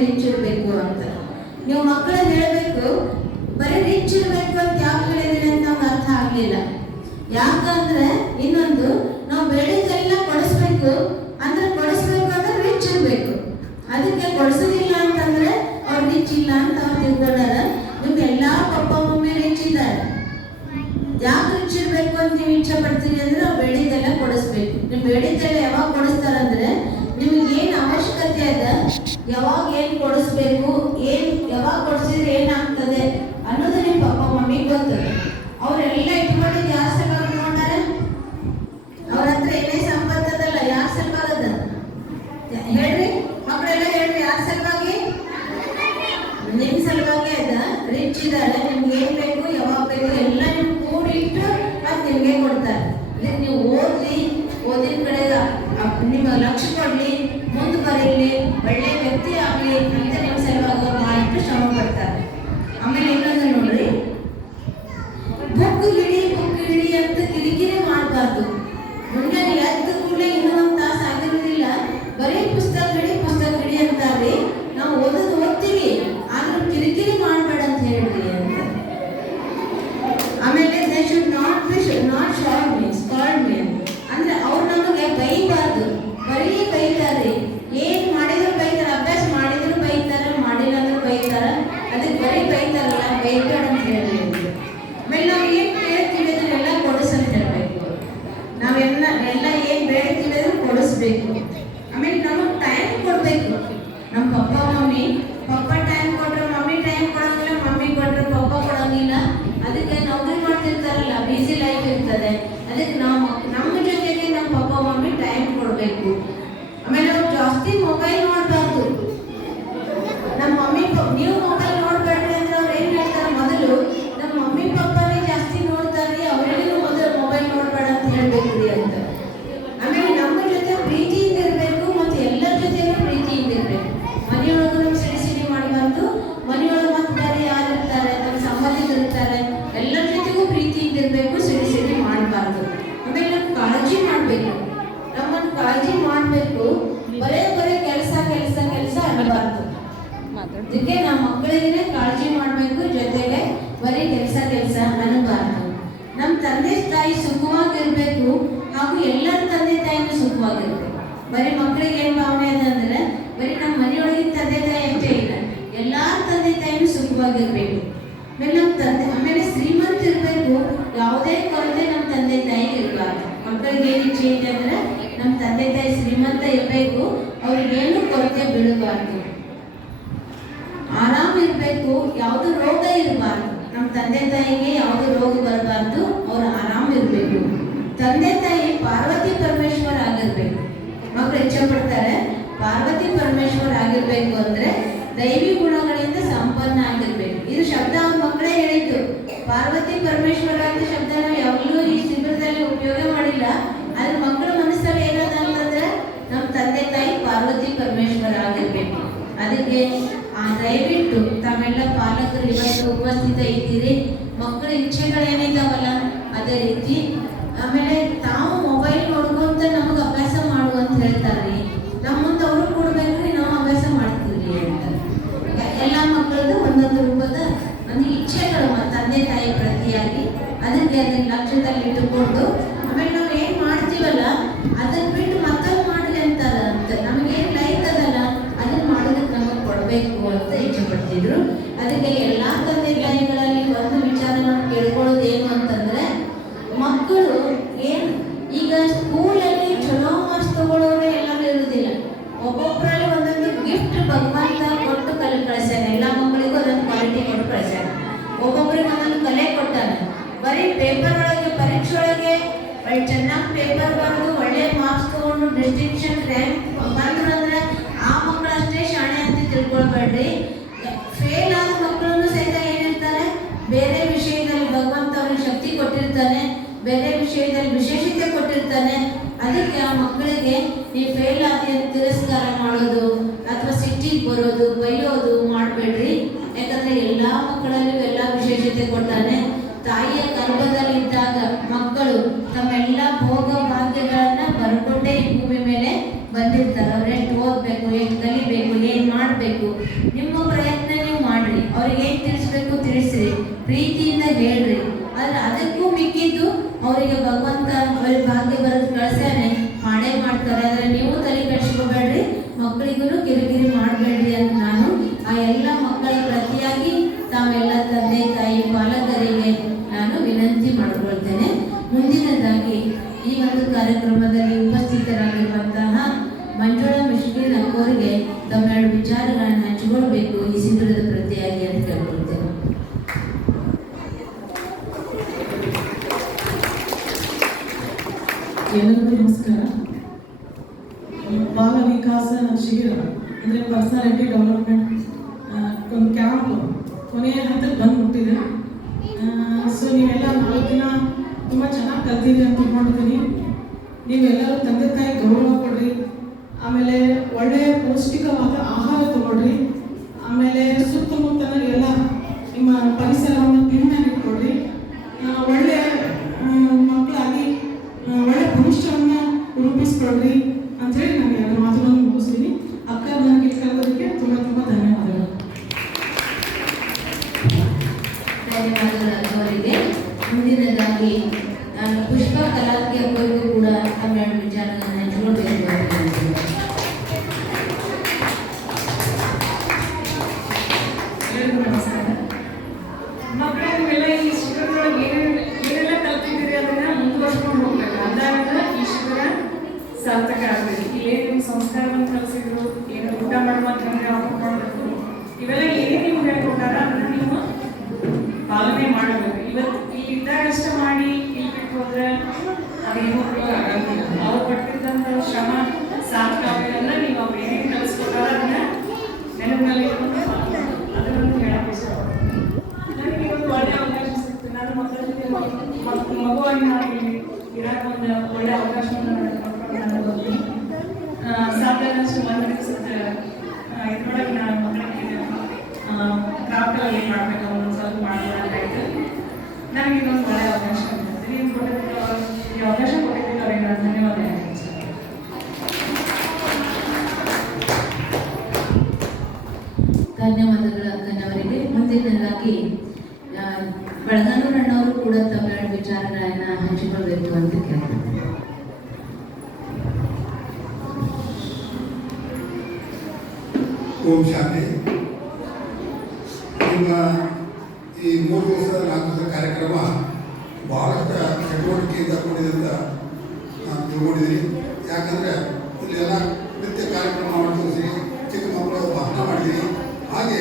Rich ಇರಬೇಕು ಅಂತ. ನೀವು ಮಕ್ಕಳನ್ನ ಹೇಳಬೇಕು, ಬರೀ ರಿಚ್ ಇರಬೇಕು ಅಂತ ಯಾಕೆ ಹೇಳಿದೀನಿ ಅಂತ ನಮ್ಗೆ ಅರ್ಥ ಆಗಲಿಲ್ಲ. ಯಾಕಂದ್ರೆ ಇನ್ನೊಂದು ನಾವು ಬೇಡಿದ್ದೆಲ್ಲ ಕೊಡಿಸ್ಬೇಕು ಅಂದ್ರೆ ಕೊಡಿಸ್ಬೇಕು ಅಂದ್ರೆ ರಿಚ್ ಇರಬೇಕು ಅದಕ್ಕೆ ಕೊಡಿಸೋದಿಲ್ಲ ಅಂತಂದ್ರೆ ಅವ್ರು ರಿಚ್ ಇಲ್ಲ ಅಂತ ಅವ್ರು ತಿಳ್ಕೊಂಡಾರ ನಿಮ್ಗೆ ಎಲ್ಲಾ ಪಪ್ಪ ಮಮ್ಮಿ ರಿಚ್ ಇದ್ದಾರೆ ಯಾಕೆ ರಿಚ್ ಇರ್ಬೇಕು ಅಂತ ನೀವು ಇಚ್ಛೆ ಪಡ್ತೀರಿ ಅಂದ್ರೆ ಅವ್ರು ಬೇಡಿದ್ದೆಲ್ಲ ಕೊಡಿಸ್ಬೇಕು ನೀವು ಬೇಡಿದ್ದೆಲ್ಲ ಯಾವಾಗ ಕೊಡಿಸ್ತಾರಂದ್ರೆ ನಿಮ್ಗೆ ಏನು ಅವಶ್ಯಕತೆ ಅದ ಯಾವಾಗ ಏನು ಕೊಡಿಸ್ಬೇಕು, ಏನು ಯಾವಾಗ ಕೊಡಿಸಿದ್ರೆ ಏನಾಗ್ತದೆ ಅನ್ನೋದು ನಿಮ್ಮ ಪಪ್ಪ ಮಮ್ಮಿ ಗೊತ್ತದೆ. ಅವರೆಲ್ಲ ಇಟ್ಕೊಂಡು ಯಾರ ಸಲುವಾಗಿ ಇಟ್ಕೊಂಡಾರೆ ಅವ್ರ ಹತ್ರ ಏನೇ ಸಂಪತ್ತದಲ್ಲ ಯಾರ ಸಲುವಾಗದ? ಹೇಳ್ರಿ ಮಕ್ಕಳೆಲ್ಲ ಹೇಳ್ರಿ, ಯಾರ ಸಲುವಾಗಿ? ನಿಮ್ ಸಲುವಾಗಿ ಅದ ರಿಚ್ ಇದಾರೆ ನಿಮ್ಗೆ ಏನ್ ಬೇಕು, ಯಾವಾಗ ಬೇಕು, ಎಲ್ಲ ನಿಮ್ ಕೂಡಿಟ್ಟು ಅದ್ ನಿಮ್ಗೆ ಕೊಡ್ತಾರೆ. ನೀವು ಓದಿ ಓದಿನ ಕಡೆ ನಿಮ್ಮ ಲಕ್ಷ್ಯ ಕೊಡ್ಲಿ வெள்ளை வெற்றி ஆங்கிலேயர்கள் ಲೈಫ್ ಇರ್ತದೆ. ಅದಕ್ಕೆ ನಾವು ನಮ್ಮ ಜೊತೆಗೆ ನಮ್ಮ ಪಪ್ಪ ಮಮ್ಮಿ ಟೈಮ್ ಕೊಡಬೇಕು. ಆಮೇಲೆ ಅವ್ರು ಜಾಸ್ತಿ ಮೊಬೈಲ್ ನೋಡಬಾರ್ದು ನಮ್ಮ ಮಮ್ಮಿ ಪ- ನೀವು ಮೊಬೈಲ್ ನೋಡ್ಬೇಡ್ರಿ ಅಂದ್ರೆ ಅವ್ರು ಏನ್ ಹೇಳ್ತಾರೆ ಮೊದಲು ನಮ್ಮ ಮಮ್ಮಿ ಪಪ್ಪನೇ ಜಾಸ್ತಿ ನೋಡ್ತಾರ್ರಿ ಅವರಿಗೂ ಮೊದಲು ಮೊಬೈಲ್ ನೋಡ್ಬೇಡ ಅಂತ ಹೇಳ್ಬೇಕ್ರಿ ಅಂತ ಆಮೇಲೆ ನಮ್ಮ ಜೊತೆ ಪ್ರೀತಿಯಿಂದ ಇರಬೇಕು ಮತ್ತೆ ಎಲ್ಲರ ಜೊತೆನೂ ಪ್ರೀತಿಯಿಂದ ಇರಬೇಕು ಮನೆಯೊಳಗೂ ನಾವು ಸಿಡಿ ಸಿಡಿ ಮಾಡಬಾರ್ದು ಮನೆಯೊಳಗೆ ಮತ್ತೆ ಬೇರೆ ಯಾರು ಇರ್ತಾರೆ ನಮ್ಮ ಸಂಬಂಧಿಕರು ಇರ್ತಾರೆ ಎಲ್ಲರ ಜೊತೆಗೂ ಪ್ರೀತಿಯಿಂದ ಇರಬೇಕು ಸಿಡಿ ಸಿಡಿ ಮಾಡಬಾರ್ದು ಆಮೇಲೆ ನಾವು ಕಾಳಜಿ ಮಾಡಬೇಕು ನಮ್ಮನ್ನು ಕಾಳಜಿ ಮಾಡಬೇಕು ಬರೇ ಬರೇ ಕೆಲಸ ಕೆಲಸ ಕೆಲಸ ಅನ್ನಬಾರ್ದು ಅದಕ್ಕೆ ನಾವು ಮಕ್ಕಳಿಗೆ ಕಾಳಜಿ ಮಾಡಬೇಕು ಜೊತೆಗೆ ಬರೀ ಕೆಲಸ ಕೆಲಸ ಅನ್ನಬಾರ್ದು ನಮ್ಮ ತಂದೆ ತಾಯಿ ಸುಖವಾಗಿರ್ಬೇಕು ಹಾಗೂ ಎಲ್ಲರ ತಂದೆ ತಾಯಿನೂ ಸುಖವಾಗಿರ್ಬೇಕು ಬರೀ ಮಕ್ಕಳಿಗೆ ಏನ್ ಭಾವನೆ ಅದ ಅಂದ್ರೆ ಬರೀ ನಮ್ಮ ಮನೆಯೊಳಗಿನ ತಂದೆ ತಾಯಿ ಅಷ್ಟೇ ಇಲ್ಲ ಎಲ್ಲಾರ ತಂದೆ ತಾಯಿನೂ ಸುಖವಾಗಿರ್ಬೇಕು ಆಮೇಲೆ ನಮ್ಮ ತಂದೆ ಆಮೇಲೆ ಶ್ರೀಮಂತ ಇರ್ಬೇಕು ಯಾವುದೇ ಕೊರತೆ ನಮ್ಮ ತಂದೆ ತಾಯಿ ಇರಬಾರ್ದು ಇಚ್ಛೆ ಇದೆ ನಮ್ಮ ತಂದೆ ತಾಯಿ ಶ್ರೀಮಂತ ಇರಬೇಕು ಅವ್ರಿಗೇನು ಕೊರತೆ ಬೀಳಬಾರ್ದು. ಆರಾಮ ಇರಬೇಕು, ಯಾವುದು ರೋಗ ಇರಬಾರ್ದು. ನಮ್ಮ ತಂದೆ ತಾಯಿಗೆ ಯಾವುದು ರೋಗ ಬರಬಾರ್ದು, ಅವ್ರು ಆರಾಮ ಇರಬೇಕು. ತಂದೆ ತಾಯಿ ಪಾರ್ವತಿ ಪರಮೇಶ್ವರ್ ಆಗಿರ್ಬೇಕು. ಮಕ್ಕಳು ಇಚ್ಛೆ ಪಡ್ತಾರೆ ಪಾರ್ವತಿ ಪರಮೇಶ್ವರ್ ಆಗಿರ್ಬೇಕು ಅಂದ್ರೆ ದೈವಿ ಗುಣಗಳಿಂದ ಸಂಪನ್ನ ಆಗಿರ್ಬೇಕು. ಇದು ಶಬ್ದ ಅವ್ರ ಮಕ್ಕಳೇ ಹೇಳಿದ್ದು. ಪಾರ್ವತಿ ಪರಮೇಶ್ವರ ಅಂತ ಶಬ್ದ ನಾವು ಈ ಶಿಬಿರದಲ್ಲಿ ಉಪಯೋಗ ಮಾಡಿಲ್ಲ ಆದ್ರೆ ಮಕ್ಕಳ ಮನಸ್ಸಲ್ಲಿ ಏನದ ಅಂತಂದ್ರೆ ನಮ್ಮ ತಂದೆ ತಾಯಿ ಪಾರ್ವತಿ ಪರಮೇಶ್ವರ ಆಗಿರ್ಬೇಕು ಅದಕ್ಕೆ ಆ ದಯವಿಟ್ಟು ತಾವೆಲ್ಲ ಪಾಲಕರು ಇವತ್ತು ಉಪಸ್ಥಿತ ಇದ್ದೀರಿ. ಮಕ್ಕಳ ಇಚ್ಛೆಗಳೇನಿದ್ದಾವಲ್ಲ ಅದೇ ರೀತಿ. ಆಮೇಲೆ ತಾವು ಮೊಬೈಲ್ ನೋಡ್ಕೊಂತ ನಮಗೆ ಅಭ್ಯಾಸ ಮಾಡು ಅಂತ ಹೇಳ್ತಾರೆ ನಮ್ಮ ಮುಂದೆ ಅವರು ಕೊಡ್ಬೇಕ್ರಿ ನಾವು ಅಭ್ಯಾಸ ಮಾಡ್ತೀವಿ ಅಂತ ಎಲ್ಲ ಮಕ್ಕಳದ್ದು ಒಂದೊಂದು ರೂಪದ ಒಂದು ಇಚ್ಛೆಗಳು ಮ- ತಂದೆ ತಾಯಿ ಪ್ರತಿಯಾಗಿ ಅದಕ್ಕೆ ಅದನ್ನ ಲಕ್ಷ್ಯದಲ್ಲಿ ಇಟ್ಟುಕೊಂಡು ಆಮೇಲೆ ನಾವು ಏನ್ ಮಾಡ್ತೀವಲ್ಲ ಅದನ್ನ ಬಿಟ್ಟು ಮತ್ತೊಂದು ಮಾಡ್ಲಿ ಅಂತಾರ ಅಂತ ನಮಗೆ ಏನ್ ಲೈಕ್ ಅದಲ್ಲ ಅದನ್ನ ಮಾಡೋದಕ್ಕೆ ನಮಗೆ ಕೊಡಬೇಕು ಅಂತ ಇಚ್ಛೆ ಪಡ್ತಿದ್ರು ಅದಕ್ಕೆ ಎಲ್ಲಾ ತಂದೆ ತಾಯಿಗಳಲ್ಲಿ ಒಂದು ವಿಚಾರ ನಾವು ಕೇಳ್ಕೊಳ್ಳೋದು ಏನು ಅಂತಂದ್ರೆ ಮಕ್ಕಳು ಏನ್ ಈಗ ಸ್ಕೂಲಲ್ಲಿ ಚಲೋ ಮಾರ್ಕ್ಸ್ ತಗೊಳ್ಳೋರು ಎಲ್ಲರೂ ಇರುವುದಿಲ್ಲ ಒಬ್ಬೊಬ್ಬರಲ್ಲಿ ಒಂದೊಂದು ಗಿಫ್ಟ್ ಭಗವಂತ ಕೊಟ್ಟು ಕಲಿ ಕಳಿಸ್ಯಾನ ಎಲ್ಲ ಮಕ್ಕಳಿಗೂ ಅದೊಂದು ಕ್ವಾಲಿಟಿ ಕೊಟ್ಟು ಕಳಿಸ್ಯಾನ ಒಬ್ಬೊಬ್ಬರಿಗೆ ಒಂದೊಂದು ಕಲೆ ಕೊಟ್ಟಾನ ಬರೀ ಪೇಪರ್ ಒಳಗೆ ಪರೀಕ್ಷೆ ಒಳಗೆ ಚೆನ್ನಾಗಿ ಪೇಪರ್ ಬರೆದು, ಒಳ್ಳೆ ಮಾರ್ಕ್ಸ್ ತಗೊಂಡು ಡಿಸ್ಟಿಂಕ್ಷನ್ ರ್ಯಾಂಕ್ ಬಂದ್ರು ಅಂದ್ರೆ ಆ ಮಕ್ಕಳು ಅಷ್ಟೇ ಶಾಣೆ ಅಂತ ತಿಳ್ಕೊಳ್ಬೇಡ್ರಿ. ಫೇಲ್ ಆದ ಮಕ್ಕಳನ್ನು ಸಹಿತ ಏನಿರ್ತಾರೆ? ಬೇರೆ ವಿಷಯದಲ್ಲಿ ಭಗವಂತ ಅವ್ರಿಗೆ ಶಕ್ತಿ ಕೊಟ್ಟಿರ್ತಾನೆ, ಬೇರೆ ವಿಷಯದಲ್ಲಿ ವಿಶೇಷತೆ ಕೊಟ್ಟಿರ್ತಾನೆ. ಅದಕ್ಕೆ ಆ ಮಕ್ಕಳಿಗೆ ನೀವು ಫೇಲ್ ಆಗಿ ತಿರಸ್ಕಾರ ಮಾಡೋದು ಅಥವಾ ಸಿಟ್ಟಿಗೆ ಬರೋದು, ಬೈಯೋದು ಮಾಡಬೇಡ್ರಿ. ಯಾಕಂದ್ರೆ ಎಲ್ಲ ಮಕ್ಕಳಲ್ಲೂ ಎಲ್ಲ ವಿಶೇಷತೆ ಕೊಡ್ತಾನೆ. ತಾಯಿಯ ಗರ್ಭದಲ್ಲಿದ್ದಾಗ ಮಕ್ಕಳು ತಮ್ಮ ಎಲ್ಲಾ ಭೋಗ ಭಾಗ್ಯಗಳನ್ನ ಬರ್ಕೊಂಡೇ ಭೂಮಿ ಮೇಲೆ ಬಂದಿರ್ತಾರೆ. ಅವ್ರು ಎಷ್ಟು ಓದ್ಬೇಕು, ಎಷ್ಟು ಕಲಿಬೇಕು, ಏನ್ ಮಾಡ್ಬೇಕು? ನಿಮ್ಮ ಪ್ರಯತ್ನ ನೀವು ಮಾಡ್ರಿ. ಅವ್ರಿಗೆ ಏನ್ ತಿಳಿಸ್ಬೇಕು ತಿಳಿಸ್ರಿ. ಪ್ರೀತಿಯಿಂದ ಹೇಳ್ರಿ. ಆದ್ರೆ ಅದಕ್ಕೂ ಮಿಕ್ಕಿದ್ದು ಅವರಿಗೆ ಭಗವಂತ ಅವ್ರಿಗೆ ಭಾಗ್ಯ ಬರೋದು ಕಳ್ಸೇನೆ ಮಾಡೇ ಮಾಡ್ತಾರೆ. ಆದ್ರೆ ನೀವು ತಲೆ ಕಟ್ಸ್ಕೋಬೇಡ್ರಿ ಮಕ್ಕಳಿಗೂ ಕಿರಿಕಿರಿ ಮಾಡಬೇಡ್ರಿ. ಬಾಲ ವಿಕಾಸ ಶಿಬಿರ, ಅಂದರೆ ಪರ್ಸನಾಲಿಟಿ ಡೆವಲಪ್ಮೆಂಟ್ ಒಂದು ಕ್ಯಾಂಪ್ ಕೊನೆಯ ಹಂತಕ್ಕೆ ಬಂದ್ಬಿಟ್ಟಿದೆ. ಸೊ ನೀವೆಲ್ಲ ನಾಲ್ಕು ದಿನ ತುಂಬ ಚೆನ್ನಾಗಿ ಕಲ್ತಿರಿ ಅಂತ ತಿಳ್ಕೊಂಡಿದ್ದೀನಿ. ನೀವೆಲ್ಲರೂ ತಂದೆ ತಾಯಿ ಗೌರವ ಕೊಡ್ರಿ. ಆಮೇಲೆ ಒಳ್ಳೆಯ ಪೌಷ್ಟಿಕವಾದ ಆಹಾರ ತಗೊಳ್ರಿ. ಆಮೇಲೆ ಸುತ್ತಮುತ್ತಲ ಎಲ್ಲ ನಿಮ್ಮ ಪರಿಸರವನ್ನು ಕ್ಲೀನಾಗಿ ಇಟ್ಕೊಳ್ರಿ. ಒಳ್ಳೆಯ ಒಳ್ಳೆ ಮಕ್ಕಳಾಗಿ ಒಳ್ಳೆಯ ಒಳ್ಳೆ ಭವಿಷ್ಯವನ್ನ ರೂಪಿಸ್ಕೊಳ್ರಿ. ಅಂತ ಹೇಳಿ ನಾನು ಎರಡು ಮಾತುಗಳನ್ನು ಮುಗಿಸ್ತೀನಿ. ಅಕ್ಕ ನನಗೆ ಕರೆದೋದಕ್ಕೆ ತುಂಬ ತುಂಬ ಧನ್ಯವಾದಗಳು. ಸಾರ್ಥಕ ಆಗ್ತದೆ ಇಲ್ಲಿ ನಿಮ್ಮ ಸಂಸ್ಕಾರವನ್ನು ಕಲಿಸಿದ್ರು ಏನು ಊಟ ಮಾಡುವಂತ ಮಾಡಬೇಕು ಇವೆಲ್ಲ ಏನೇ ನೀವು ಹೇಳ್ಕೊಟ್ಟಾರ ಅದನ್ನ ನೀವು ಪಾಲನೆ ಮಾಡಬೇಕು. ಇವತ್ತು ಇಲ್ಲಿ ಇದ್ದಾಗಷ್ಟ ಮಾಡಿ ಇಲ್ಲಿ ಬಿಟ್ಟು ಹೋದ್ರೆ ಅದೇನು ಉಪಯೋಗ ಆಗಂಗಿಲ್ಲ ಅವ್ರು ಪಟ್ಟಿದ್ದಂಥ ಶ್ರಮ ಸಾರ್ಥಕ ಅಂದ್ರೆ ನೀವು ಅವ್ರು ಏನೇನು ಕಲಿಸ್ಕೊಟ್ಟಾರ ಅದನ್ನ ನೆನಪಿನಲ್ಲಿ ಇಟ್ಕೊಂಡು ಅದನ್ನು ಹೇಳಕ್ಕೆ ಇಷ್ಟಪಡ್ತೀನಿ ನನಗೆ ಒಂದು ಒಳ್ಳೆ ಅವಕಾಶ ಸಿಕ್ತು ನಾನು ಮಕ್ಕಳ ಜೊತೆ ಮಗು- ಮಗು- ಮಗುವಾಗಿ ನಾನು ಇಲ್ಲಿ ಇರಕ್ಕೆ ಒಂದು ಒಳ್ಳೆ ಅವಕಾಶವನ್ನು ನನಗೆ ಕೊಟ್ಕೊಂಡು ನಾನು ಬರ್ತೀನಿ ಆ, ಸಾಧ್ಯ ಆದಷ್ಟು ಒಂದು ದಿವಸದ ಇದ್ರೊಳಗೆ ನಾನು ಮಕ್ಕಳಿಗೆ ಕ್ರಾಫ್ಟ್ ಏನು ಮಾಡಬೇಕು ಅನ್ನೋದು ಸ್ವಲ್ಪ ಮಾಡಬೇಕಾಯ್ತು ನನಗೆ ಇನ್ನೊಂದು ಒಳ್ಳೆ ಅವಕಾಶ ನೀವು ಕೊಟ್ಟಿದ್ದಕ್ಕೆ ಈ ಅವಕಾಶ ಕೊಟ್ಟಿದ್ದಕ್ಕೆ ಅವರಿಗೆ ಧನ್ಯವಾದ. ಧನ್ಯವಾದಗಳು ಅಕ್ಕನವರಿಗೆ. ಮುಂದಿನದಾಗಿ ಬೆಳಗಾನೂರಣ್ಣವರು ಕೂಡ ತಮ್ಮ ವಿಚಾರಗಳನ್ನು ಹಂಚಿಕೊಳ್ಬೇಕು ಅಂತ ಓಂ ಶಾಂತಿ ನಿಮ್ಮ ಈ ಮೂರು ದಿವಸದ ನಾಲ್ಕು ದಿವಸದ ಕಾರ್ಯಕ್ರಮ ಬಹಳಷ್ಟು ಚಟುವಟಿಕೆಯಿಂದ ಕೂಡಿದೆ ಅಂತ ನಾನು ತಿಳ್ಕೊಂಡಿದ್ದೀನಿ. ಯಾಕಂದರೆ ಇಲ್ಲೆಲ್ಲ ನೃತ್ಯ ಕಾರ್ಯಕ್ರಮ ಮಾಡ್ತೀವಿ ಚಿಕ್ಕ ಮಕ್ಕಳು ಭಾಷಣ ಮಾಡಿದ್ದೀನಿ ಹಾಗೆ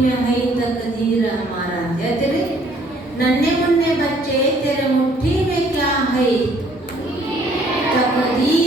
में हुई तकदीर हमारा। कहते तेरे नन्हे मुन्ने बच्चे, तेरे मुट्ठी में क्या है? तकदीर